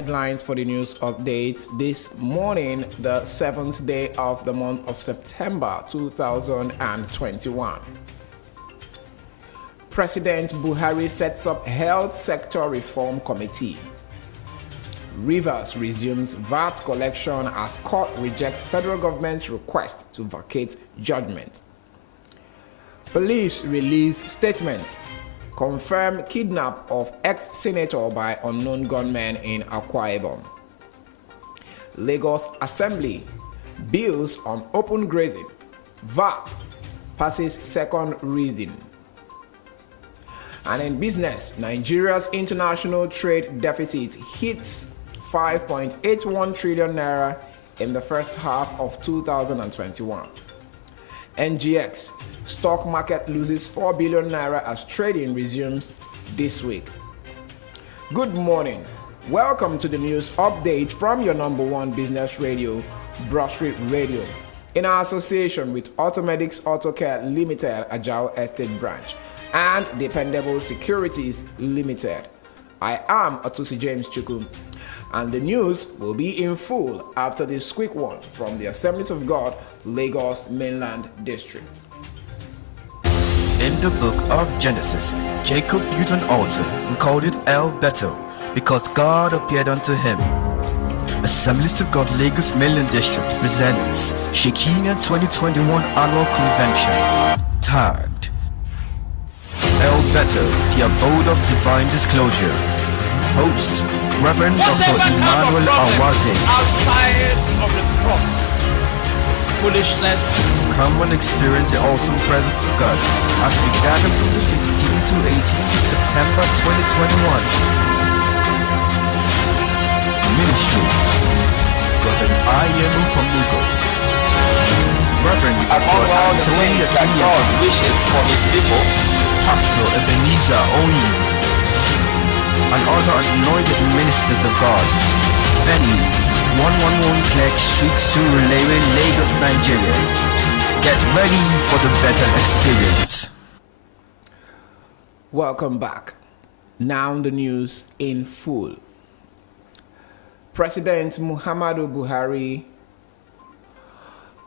headlines for the news updates this morning, the 7th day of the month of September 2021. President Buhari sets up Health Sector Reform Committee. Rivers resumes VAT collection as court rejects federal government's request to vacate judgment. Police release statement. Confirm kidnap of ex-senator by unknown gunmen in Akwa Ibom. Lagos Assembly. Bills on open grazing. VAT passes second reading. And in business, Nigeria's international trade deficit hits 5.81 trillion naira in the first half of 2021. NGX, stock market loses 4 billion naira as trading resumes this week. Good morning. Welcome to the news update from your number one business radio, Broadstreet Radio, in our association with Automedics Auto Care Limited, Ajao Estate Branch, and Dependable Securities Limited. I am Atusi James Chuku, and the news will be in full after this quick one from the Assemblies of God, Lagos Mainland District. In the book of Genesis, Jacob built an altar and called it El Bethel, because God appeared unto him. Assemblies of God Lagos Mainland District presents Shekinah 2021 Annual Convention, tagged El Bethel, the abode of divine disclosure. Host, Reverend Dr. Emmanuel Awaze. Outside of the cross is foolishness. Come and experience the awesome presence of God as we gather from the 15th to 18th of September 2021. Ministry, Reverend I.M. Pamugo. Reverend Among Dr. all the Anthony things that God wishes for his people, Pastor Ebenezer Onyi, and other anointed ministers of God. Venue, 111 Clerk Street, Surulere, Lagos, Nigeria. Get ready for the better experience. Welcome back. Now the news in full. President Muhammadu Buhari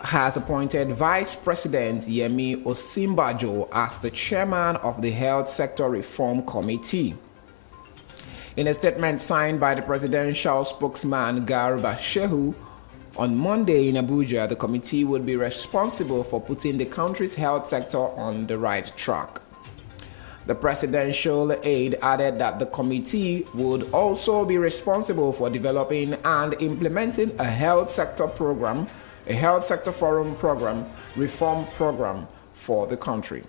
has appointed Vice President Yemi Osinbajo as the chairman of the Health Sector Reform Committee. In a statement signed by the presidential spokesman Garba Shehu on Monday in Abuja, the committee would be responsible for putting the country's health sector on the right track. The presidential aide added that the committee would also be responsible for developing and implementing a health sector program, a health sector forum program, reform program for the country.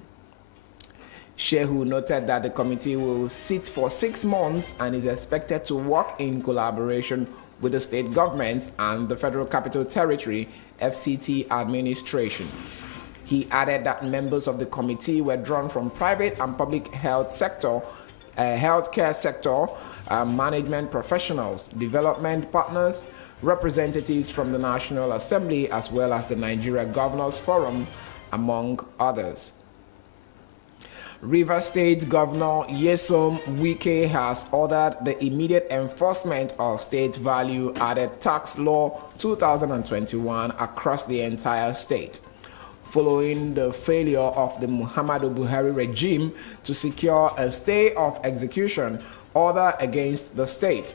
Shehu noted that the committee will sit for 6 months and is expected to work in collaboration with the state government and the Federal Capital Territory FCT administration. He added that members of the committee were drawn from private and public health sector, healthcare sector, management professionals, development partners, representatives from the National Assembly, as well as the Nigeria Governors Forum, among others. Rivers State Governor Nyesom Wike has ordered the immediate enforcement of State Value Added Tax Law 2021 across the entire state, following the failure of the Muhammadu Buhari regime to secure a stay of execution order against the state.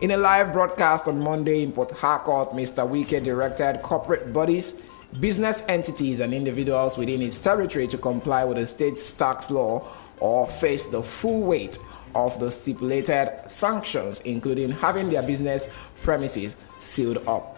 In a live broadcast on Monday in Port Harcourt, Mr. Wike directed corporate bodies, business entities and individuals within its territory to comply with the state's tax law or face the full weight of the stipulated sanctions, including having their business premises sealed up.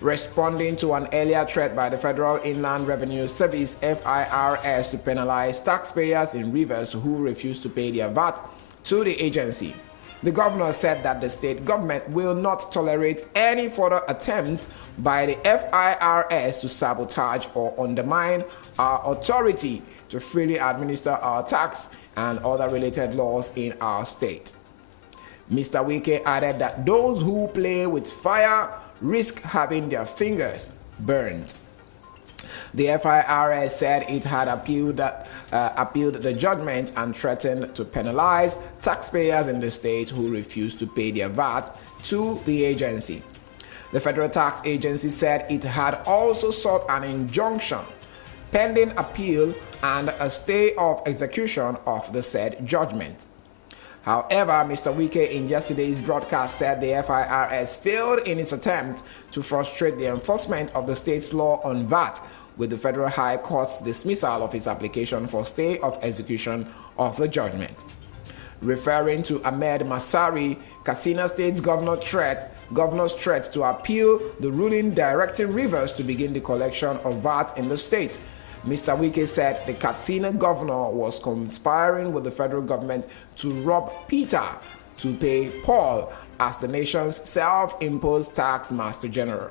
Responding to an earlier threat by the Federal Inland Revenue Service (FIRS) to penalize taxpayers in Rivers who refuse to pay their VAT to the agency, the governor said that the state government will not tolerate any further attempt by the FIRS to sabotage or undermine our authority to freely administer our tax and other related laws in our state. Mr. Wike added that those who play with fire risk having their fingers burned. The FIRS said it had appealed the judgment and threatened to penalize taxpayers in the state who refused to pay their VAT to the agency. The Federal Tax Agency said it had also sought an injunction pending appeal and a stay of execution of the said judgment. However, Mr. Wike in yesterday's broadcast said the FIRS failed in its attempt to frustrate the enforcement of the state's law on VAT with the Federal High Court's dismissal of his application for stay of execution of the judgment. Referring to Ahmed Masari, Katsina State's governor's threat to appeal the ruling directing Rivers to begin the collection of VAT in the state, Mr. Wike said the Katsina governor was conspiring with the federal government to rob Peter to pay Paul as the nation's self-imposed tax master general.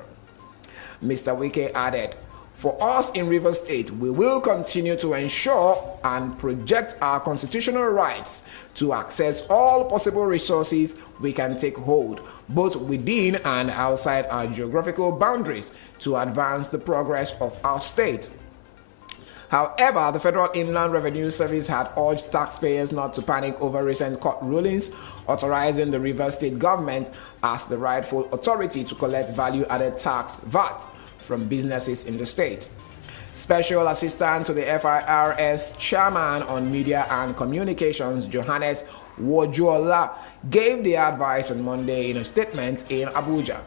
Mr. Wike added, "For us in Rivers State, we will continue to ensure and project our constitutional rights to access all possible resources we can take hold, both within and outside our geographical boundaries, to advance the progress of our state." However, the Federal Inland Revenue Service had urged taxpayers not to panic over recent court rulings authorizing the Rivers State government as the rightful authority to collect value-added tax VAT from businesses in the state. Special Assistant to the FIRS Chairman on Media and Communications, Johannes Wojola, gave the advice on Monday in a statement in Abuja.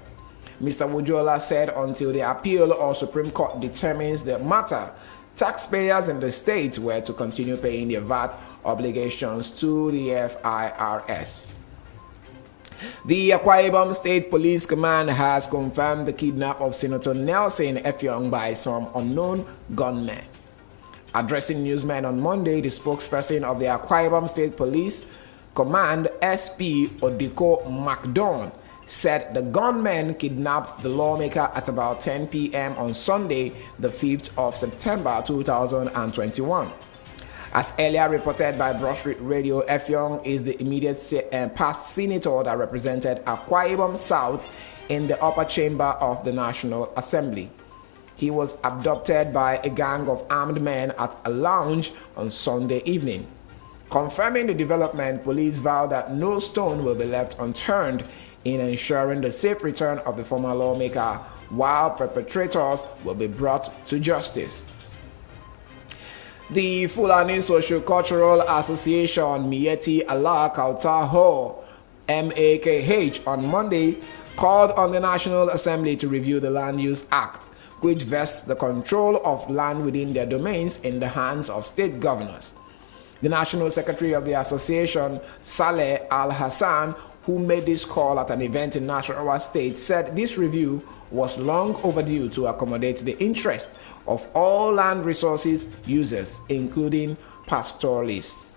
Mr. Wojola said until the appeal or Supreme Court determines the matter, taxpayers in the state were to continue paying their VAT obligations to the FIRS. The Akwa Ibom State Police Command has confirmed the kidnap of Senator Nelson Effiong by some unknown gunmen. Addressing newsmen on Monday, the spokesperson of the Akwa Ibom State Police Command, SP Odiko McDonald, said the gunmen kidnapped the lawmaker at about 10 p.m. on Sunday, the 5th of September 2021. As earlier reported by Broadstreet Radio, Effiong is the immediate past senator that represented Akwa Ibom South in the upper chamber of the National Assembly. He was abducted by a gang of armed men at a lounge on Sunday evening. Confirming the development, police vowed that no stone will be left unturned in ensuring the safe return of the former lawmaker, while perpetrators will be brought to justice. The Fulani Socio-Cultural Association Mieti Allah Kautaho MAKH on Monday called on the National Assembly to review the Land Use Act, which vests the control of land within their domains in the hands of state governors. The National Secretary of the association, Saleh Al-Hassan, who made this call at an event in Nasarawa State, said this review was long overdue to accommodate the interest of all land resources users, including pastoralists.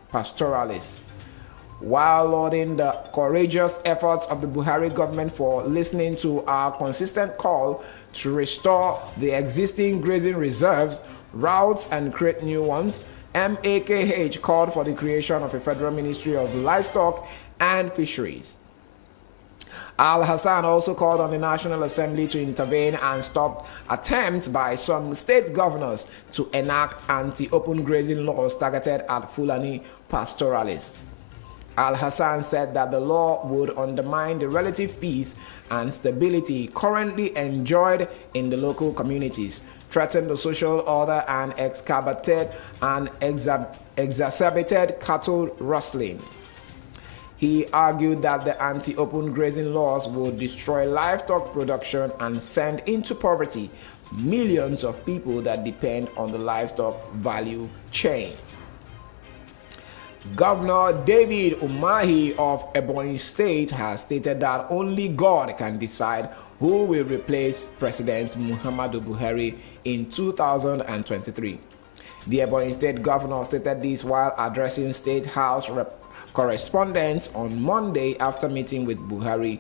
While lauding the courageous efforts of the Buhari government for listening to our consistent call to restore the existing grazing reserves, routes, and create new ones, MAKH called for the creation of a federal ministry of livestock and fisheries. Al-Hassan also called on the National Assembly to intervene and stop attempts by some state governors to enact anti-open grazing laws targeted at Fulani pastoralists. Al-Hassan said that the law would undermine the relative peace and stability currently enjoyed in the local communities, threaten the social order, and exacerbated cattle rustling. He argued that the anti-open grazing laws would destroy livestock production and send into poverty millions of people that depend on the livestock value chain. Governor David Umahi of Ebonyi State has stated that only God can decide who will replace President Muhammadu Buhari in 2023. The Ebonyi State governor stated this while addressing State House correspondents on Monday after meeting with Buhari,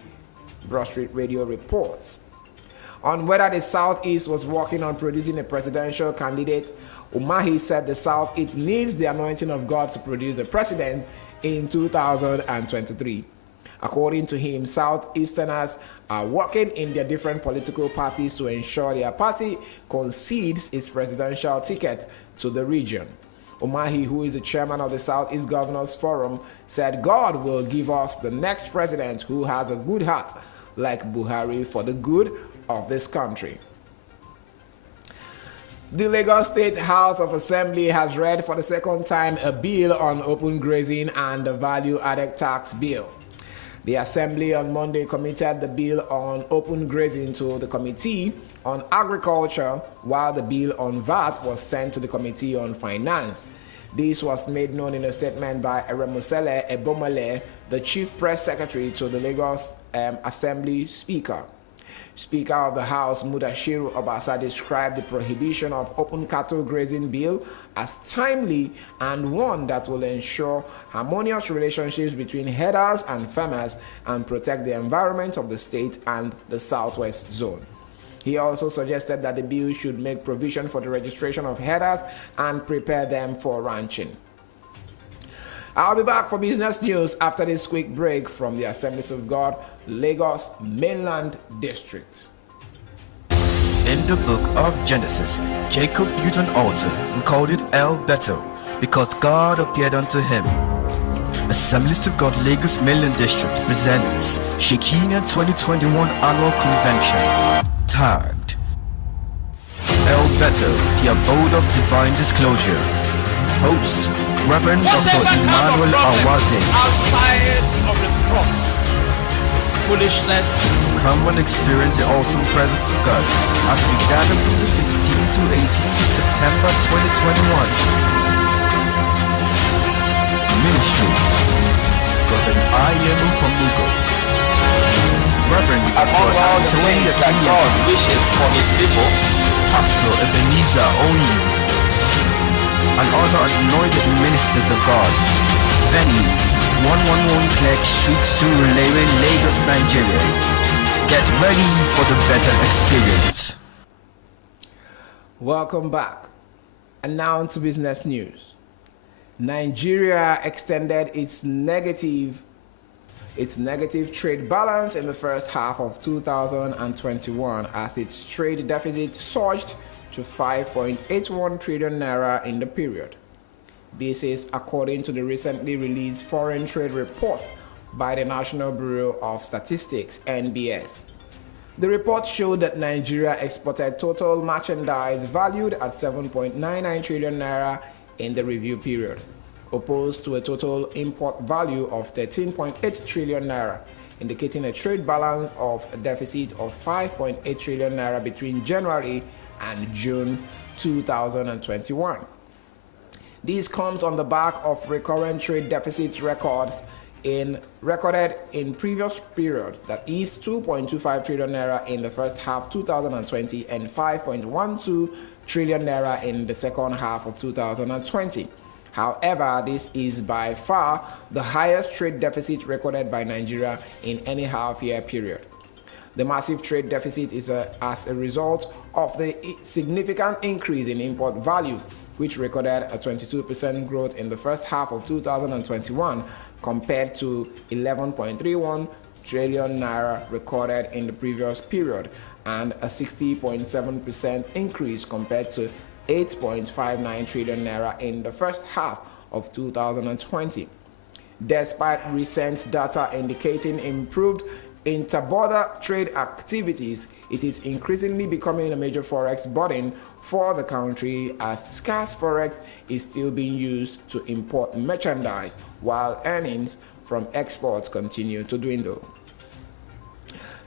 Broadstreet Radio reports. On whether the Southeast was working on producing a presidential candidate, Umahi said the Southeast needs the anointing of God to produce a president in 2023. According to him, Southeasterners are working in their different political parties to ensure their party concedes its presidential ticket to the region. Umahi, who is the chairman of the Southeast Governors Forum, said God will give us the next president who has a good heart like Buhari for the good of this country. The Lagos State House of Assembly has read for the second time a bill on open grazing and the value-added tax bill. The Assembly on Monday committed the bill on open grazing to the Committee on Agriculture, while the bill on VAT was sent to the Committee on Finance. This was made known in a statement by Eremusele Ebomale, the Chief Press Secretary to the Lagos Assembly Speaker. Speaker of the House Mudashiru Obasa described the prohibition of open cattle grazing bill as timely and one that will ensure harmonious relationships between herders and farmers and protect the environment of the state and the Southwest Zone. He also suggested that the bill should make provision for the registration of herders and prepare them for ranching. I'll be back for business news after this quick break from the Assemblies of God, Lagos Mainland District. In the book of Genesis, Jacob built an altar and called it El Bethel, because God appeared unto him. Assemblies of God Lagos Mainland District presents Shekinah 2021 Annual Convention, tagged El Bethel, the abode of divine disclosure. Host, Reverend Dr. Emmanuel Awaze. Outside of the cross is foolishness. Come and experience the awesome presence of God as we gather from the 15th to 18th of September 2021. Ministry, Reverend Ayenu Pamugo. Reverend Among Dr. all the Anthony things that God wishes for his people, Pastor Ebenezer Onyi, and other anointed ministers of God. Venue, 111 Clegg Street, Surulere, Lagos, Nigeria. Get ready for the better experience. Welcome back. And now to business news. Nigeria extended its negative trade balance in the first half of 2021 as its trade deficit surged to 5.81 trillion naira in the period. This is according to the recently released foreign trade report by the National Bureau of Statistics, NBS. The report showed that Nigeria exported total merchandise valued at 7.99 trillion naira in the review period, opposed to a total import value of 13.8 trillion naira, indicating a trade balance of a deficit of 5.8 trillion naira between January and June 2021. This comes on the back of recurrent trade deficits recorded in previous periods, that is 2.25 trillion naira in the first half 2020 and 5.12 trillion naira in the second half of 2020. However, this is by far the highest trade deficit recorded by Nigeria in any half-year period. The massive trade deficit is as a result of the significant increase in import value, which recorded a 22% growth in the first half of 2021 compared to 11.31 trillion naira recorded in the previous period, and a 60.7% increase compared to 8.59 trillion naira in the first half of 2020. Despite recent data indicating improved interborder trade activities, it is increasingly becoming a major forex burden for the country, as scarce forex is still being used to import merchandise while earnings from exports continue to dwindle.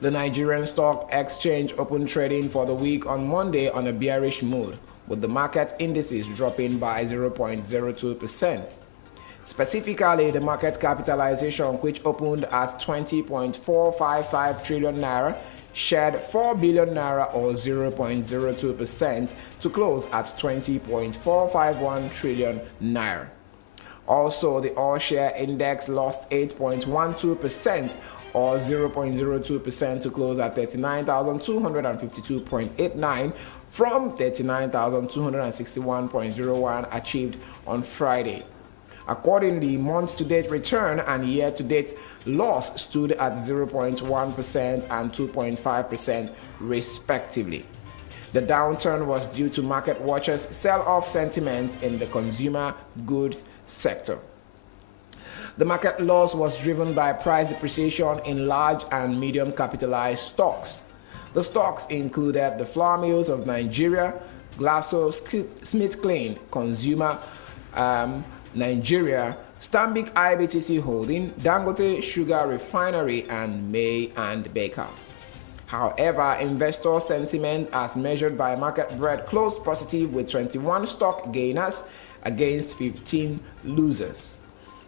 The Nigerian Stock Exchange opened trading for the week on Monday on a bearish mood, with the market indices dropping by 0.02%. Specifically, the market capitalization, which opened at 20.455 trillion naira, shed 4 billion naira or 0.02% to close at 20.451 trillion naira. Also, the all-share index lost 8.12% or 0.02% to close at 39,252.89 from 39,261.01 achieved on Friday. Accordingly, month-to-date return and year-to-date loss stood at 0.1% and 2.5% respectively. The downturn was due to market watchers' sell-off sentiment in the consumer goods sector. The market loss was driven by price depreciation in large and medium capitalized stocks. The stocks included the Flour Mills of Nigeria, GlaxoSmithKline Consumer Nigeria, Stanbic IBTC Holding, Dangote Sugar Refinery, and May and Baker. However, investor sentiment as measured by Market Bread closed positive with 21 stock gainers against 15 losers.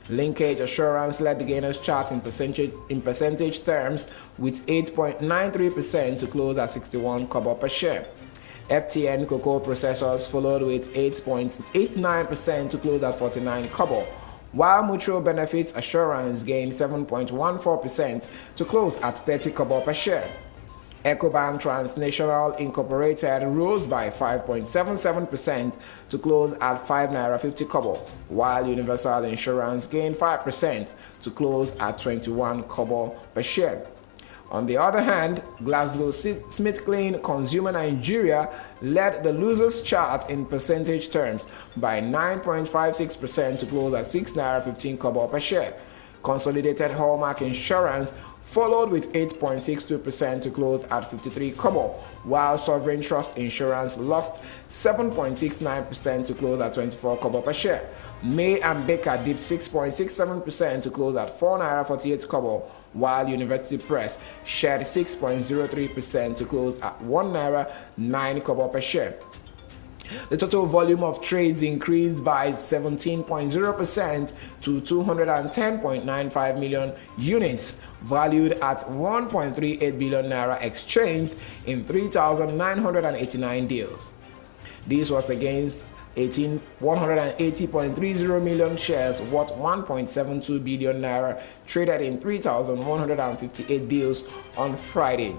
Linkage Assurance led the gainers chart in percentage terms with 8.93% to close at 61 kobo per share. FTN Cocoa Processors followed with 8.89% to close at 49 kobo, while Mutual Benefits Assurance gained 7.14% to close at 30 kobo per share. Ecobank Transnational Incorporated rose by 5.77% to close at 5 naira 50 kobo, while Universal Insurance gained 5% to close at 21 kobo per share. On the other hand, GlaxoSmithKline Consumer Nigeria led the losers chart in percentage terms by 9.56% to close at 6 naira 15 kobo per share. Consolidated Hallmark Insurance followed with 8.62% to close at 53 kobo, while Sovereign Trust Insurance lost 7.69% to close at 24 kobo per share. May and Baker dipped 6.67% to close at 4 naira 48 kobo, while University Press shed 6.03% to close at 1 naira 9 kobo per share. The total volume of trades increased by 17.0% to 210.95 million units, valued at 1.38 billion naira, exchanged in 3,989 deals. This was against 180.30 million shares worth 1.72 billion naira traded in 3,158 deals on Friday.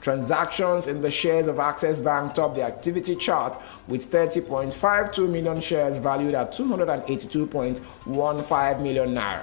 Transactions in the shares of Access Bank topped the activity chart with 30.52 million shares valued at 282.15 million naira.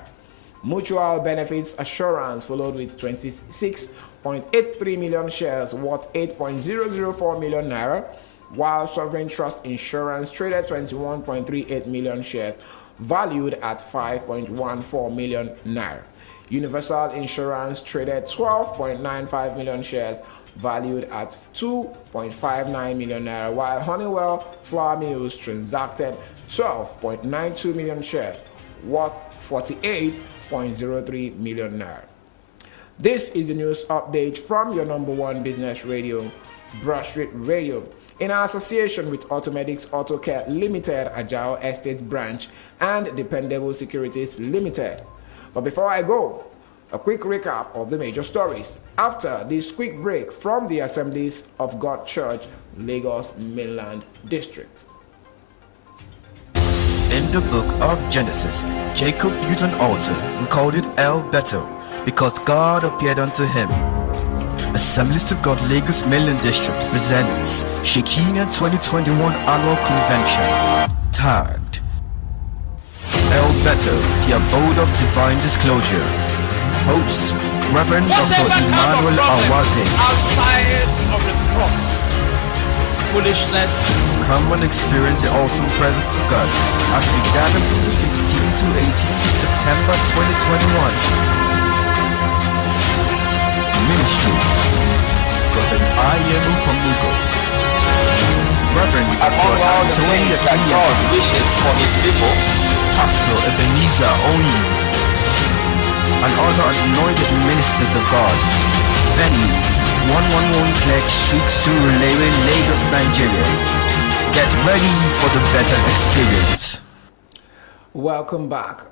Mutual Benefits Assurance followed with 26.83 million shares worth 8.004 million naira, while Sovereign Trust Insurance traded 21.38 million shares valued at 5.14 million naira. Universal Insurance traded 12.95 million shares valued at 2.59 million naira, while Honeywell Flour Mills transacted 12.92 million shares worth 48.03 million naira. This is the news update from your number one business radio, Broadstreet Radio, in association with Automedics Auto Care Limited, Agile Estate Branch, and Dependable Securities Limited. But before I go, a quick recap of the major stories after this quick break from the Assemblies of God Church, Lagos Mainland District. In the book of Genesis, Jacob built an altar and called it El Bethel, because God appeared unto him. Assemblies of God Lagos Mainland District presents Shekinah 2021 Annual Convention, tagged El Bethel, the abode of divine disclosure. Host, Reverend Dr. Emmanuel Awaze. Outside of the cross is foolishness. Come and experience the awesome presence of God as we gather from the 15th to 18th of September 2021. Ministry, Reverend Ayemu Pamugo, Reverend Among Dr. all the Anthony things that God Akinyemi, wishes for his people, Pastor Ebenezer Onyi, and other anointed ministers of God. Venue, 111 Clegg Street, Surulere, Lagos, Nigeria. Get ready for the better experience. Welcome back.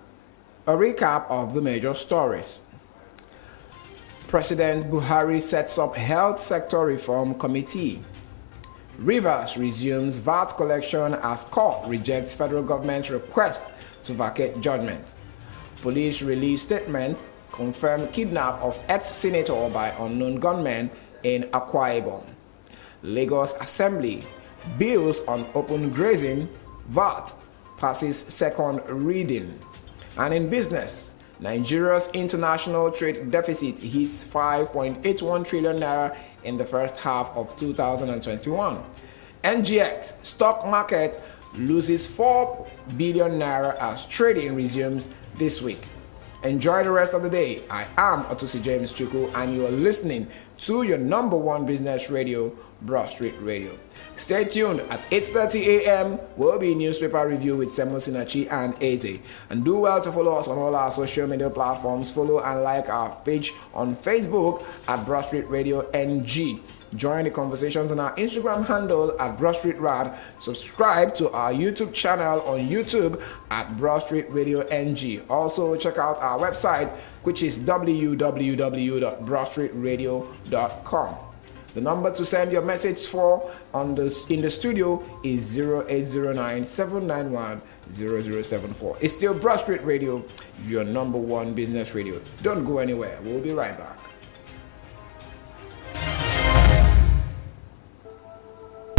A recap of the major stories. President Buhari sets up Health Sector Reform Committee. Rivers resumes VAT collection as court rejects federal government's request to vacate judgment. Police release statement, confirm kidnap of ex-senator by unknown gunmen in Akwa Ibom. Lagos Assembly, bills on open grazing, VAT, passes second reading. And in business, Nigeria's international trade deficit hits 5.81 trillion naira in the first half of 2021. NGX stock market loses 4 billion naira as trading resumes this week. Enjoy the rest of the day. I am Otusi James Chuku, and you are listening to your number one business radio, Broadstreet Radio. Stay tuned. At 8:30 a.m. will be newspaper review with Semo Sinachi and Eze. And do well to follow us on all our social media platforms. Follow and like our page on Facebook at Broadstreet Radio NG. Join the conversations on our Instagram handle at Broadstreet Rad. Subscribe to our YouTube channel on YouTube at Broadstreet Radio NG. Also, check out our website, which is www.broadstreetradio.com. The number to send your message in the studio is 0809-791-0074. It's still Broadstreet Radio, your number one business radio. Don't go anywhere. We'll be right back.